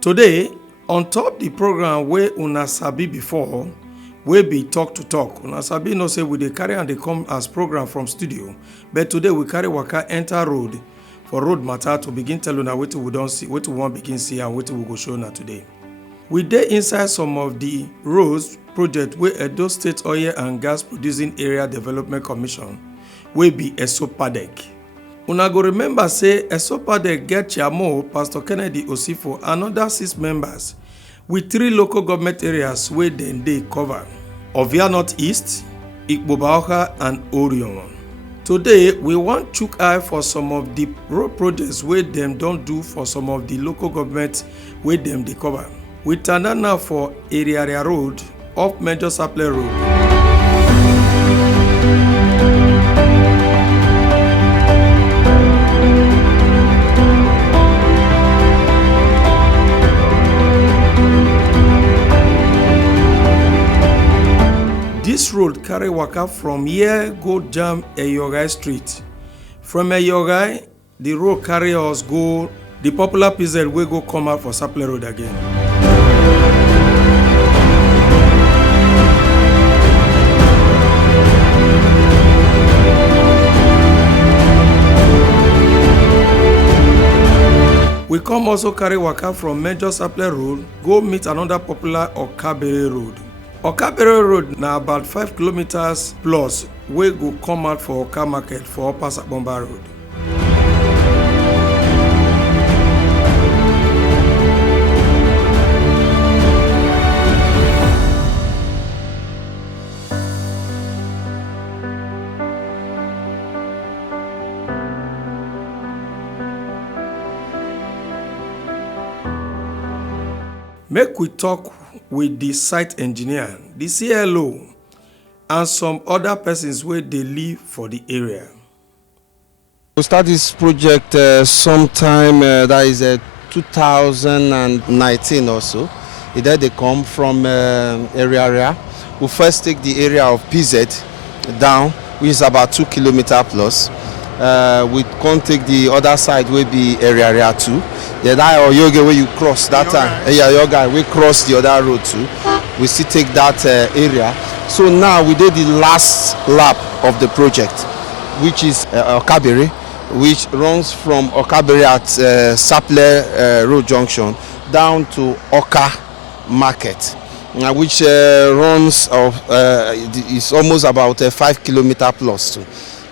Today, on top the program wey una sabi before, wey be talk to talk. Una sabi know say we dey carry and dey come as program from studio, but today we carry waka enter road for road matter to begin tell una wetin we don see, wetin we wan begin see and wetin we go show una today. We dey inside some of the roads project wey Edo State Oil and Gas Producing Area Development Commission wey be EDSOGPADEC. Una go remember say EDSOGPADEC get chairman Pastor Kennedy Osifo and other 6 members with 3 local government areas wey dem dey cover: Ovia North East, Ikpoba-Okha and Orion. Today, we wan chook eye for some of the road projects wey dem don do for some of the local government wey dem dey cover. We tanda now for Eriaria Road off Major Sapele Road. This road carry waka from here go jam Eriaria-Ehioghae Street. From Eriaria-Ehioghae, the road carry us go the popular PZ wey go come out for Sapele Road again. We come also carry waka from Major Sapele Road go meet another popular Okabere Road. Okabere Road na about 5 kilometers plus wey go come out for Oka Market for Upper Sapomba Road. Make we talk with the site engineer, the CLO, and some other persons wey dey live for the area. We start this project sometime that is 2019 or so. Then they come from Eriaria. We first take the area of PZ down, which is about 2 kilometers plus. We can't take the other side will be Eriaria 2. The Eriaria-Ehioghae where you cross that time, Eriaria-Ehioghae, we cross the other road too. We still take that area. So now we did the last lap of the project, which is Okabere, which runs from Okabere at Sapele Road Junction down to Oka Market, which runs is almost about 5 kilometers plus too.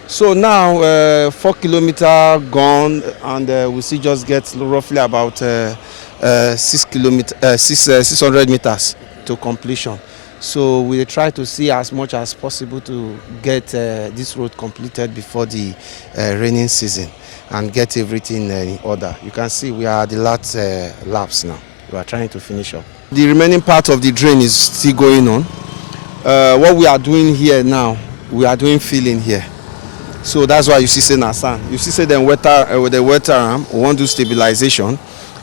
So now 4 kilometers gone, and we see just get roughly about 600 meters to completion. So we try to see as much as possible to get this road completed before the raining season and get everything in order. You can see we are at the last laps now. We are trying to finish up. The remaining part of the drain is still going on. What we are doing here now, we are doing filling here. So that's why you see say na sand. You see say then with the water arm, we want to do stabilization.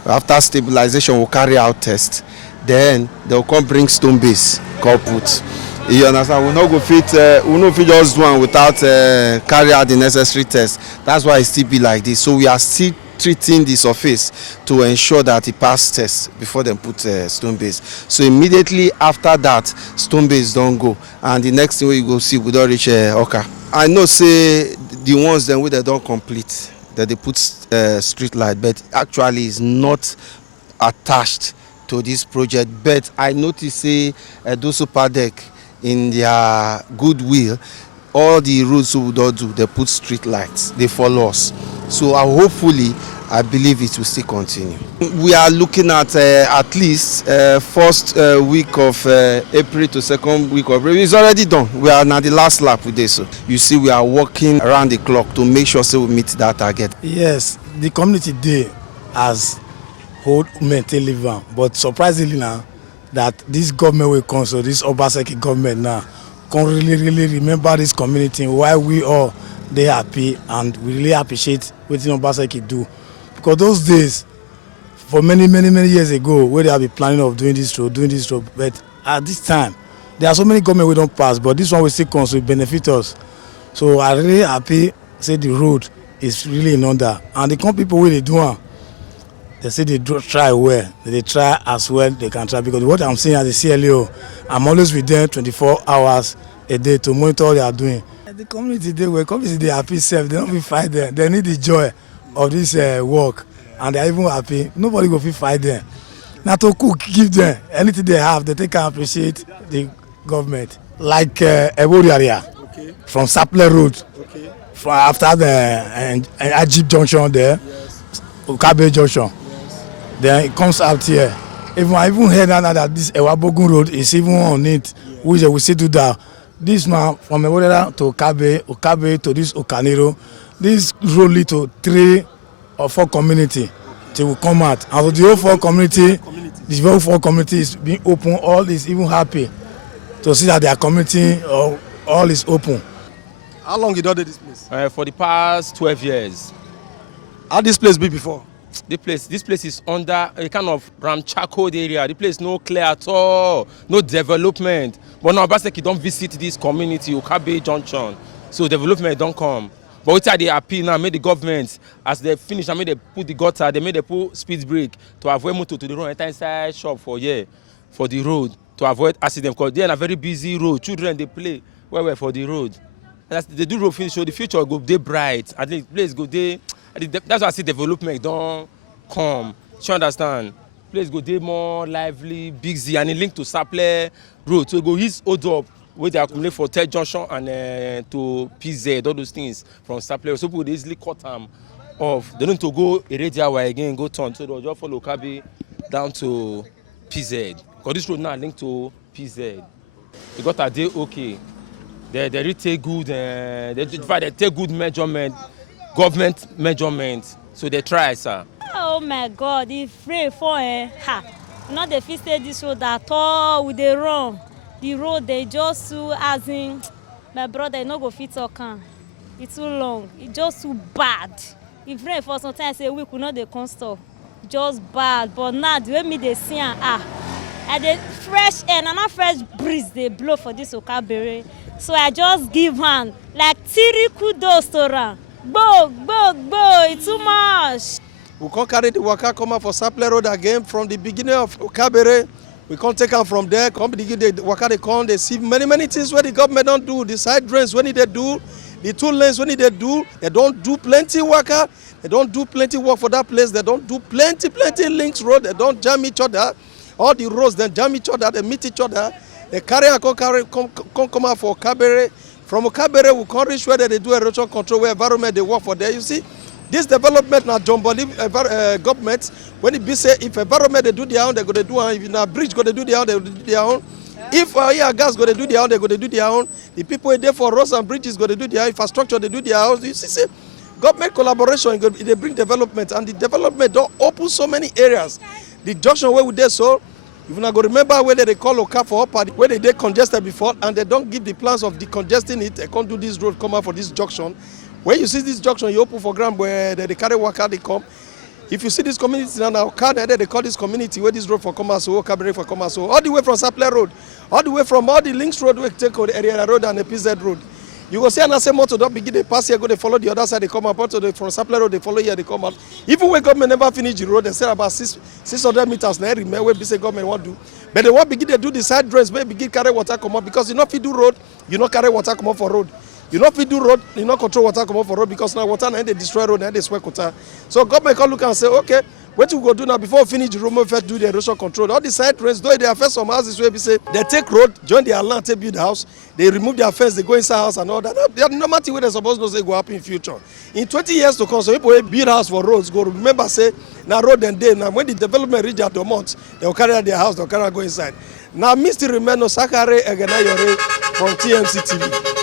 After stabilization, we'll carry out test. Then they'll come bring stone base, come put. You understand? We no go fit. We no fit just do one without carry out the necessary test. That's why it still be like this. So we are still treating the surface to ensure that it pass test before they put stone base. So immediately after that, stone base don't go, and the next thing we go see, we don't reach Oka. I know say the ones then we they don't complete, that they put street light, but actually is not attached to this project. But I notice say EDSOGPADEC in their goodwill, all the roads we don't do, they put street lights, they follow us. So hopefully, I believe it will still continue. We are looking at least first week of April to second week of April. It's already done. We are now the last lap with this. So you see, we are working around the clock to make sure we meet that target. Yes, the community day has hold maintain live, but surprisingly now that this government will come, so this Obaseki government now can really remember this community, why we all they happy, and we really appreciate what Obaseki do. Because those days, for many years ago, where they have been planning of doing this road, but at this time, there are so many government we don't pass, but this one will still come, so it benefit us. So I really happy say the road is really in order, and the people where they do They say they do try well. They try as well they can try, because what I'm seeing as a CLO, I'm always with them 24 hours a day to monitor what they are doing. The community they happy self, they don't be fight them. They need the joy of this work, and they're even happy. Nobody go fit fight them. Now to cook, give them anything they have, they take and appreciate the government. Like Eriaria, Okay. from Sapler Road, Okay. from after the Ajib Junction there, Yes. Okabere Junction. Yes. Then it comes out here. I even heard now that this Ewabogun Road is even on it, which they will still do that. This now from Eriaria to Okabere to this Okaniro, this road lead to 3 or 4 community. They will come out. And for the whole 4 community, the whole 4 community is being open. All is even happy to see that their community all is open. How long you done this place? For the past 12 years. How this place be before? This place is under a kind of ramshackle area. The place no clear at all, no development. But now Obaseki don't visit this community, Okabere Junction. So development don't come. But what they appeal now, made the government, as they finish, and made they put the gutter, they made they put speed brake to avoid motor to the road, enter inside shop for the road, to avoid accident. Because they are a very busy road. Children they play well for the road. They do road finish, so the future go day bright. At least place go day. That's why I see development don't come. You understand? Place go day more lively, busy, and it link to Sapler Road. So it go ease hold up where they accumulate for Third Junction and to PZ, all those things from Sapler. So people they easily cut them off. They don't need to go Eriaria-Ehioghae again, go turn. So they'll just follow Okabere down to PZ. Because this road now linked to PZ. They got a day okay. They really take good. They take good measurement, government measurement. So they try, sir. Oh my God! If rain fall, not the fit say this road at all. With the run, the road they just too as in. My brother, no go fit talk am. It's too long. It's just too bad. If rain fall, sometimes a week we not dey come stop. Just bad. But now the way me dey see am, and the fresh air, and not fresh breeze they blow for this Okabere. So I just give hand like 3 kudos to am. Go, it's too much. We can't carry the waka come out for Sapler Road again from the beginning of Okabere. We can't take them from there. Come begin the waka they come. They see many things where the government don't do. The side drains when they do, the 2 lanes when they do. They don't do plenty waka. They don't do plenty work for that place. They don't do plenty links road. They don't jam each other. All the roads then jam each other. They meet each other. They carry and come out for Okabere. From Okabere, we can't reach where they do erosion control, where environment they work for there. You see, this development now, John Boli government, when it be say, if environment they do their own, they're going to do their own. If now bridge going to do their own, they will do their own. If gas going to do their own, they're going to do their own. The people who are there for roads and bridges going to do their own. Infrastructure, they do their own. You see, government collaboration, they bring development, and the development don't open so many areas. The junction where we there, so if not go remember where they call Okha for upper, where they congested before, and they don't give the plans of decongesting it. They can't do this road come out for this junction. When you see this junction, you open for ground where they carry waka, they come. If you see this community now, they call this community where this road for come out, so Okabere for come out, so all the way from Sapler Road, all the way from all the links road, we take on the Eriaria Road and the PZ Road. You go see an same motor don't begin they pass here, go they follow the other side, they come out to the from Sapler Road, they follow here, they come out. Even when government never finish the road, they say about 600 meters now remember where say government want do. But they want begin they do the side drains, where begin carry water come out, because you not fit do road, you not carry water come out for road. You not fit do road, you not control water come out for road, because now water now they destroy road and they sweat water. So government can look and say, okay, what you go do now before we finish the road, we first do the erosion control. All the side drains, though they affect some houses where we say they take road, join their land, they build the house, they remove their fence, they go inside house and all that. They are normal thing where they're supposed to say go happen in future. In 20 years to come, so people will build house for roads, go remember say now road and day, now when the development reach at the month, they'll carry out their house, they'll carry out go inside. Now, Mr. Remeno Sakare Eganayore from TMC TV.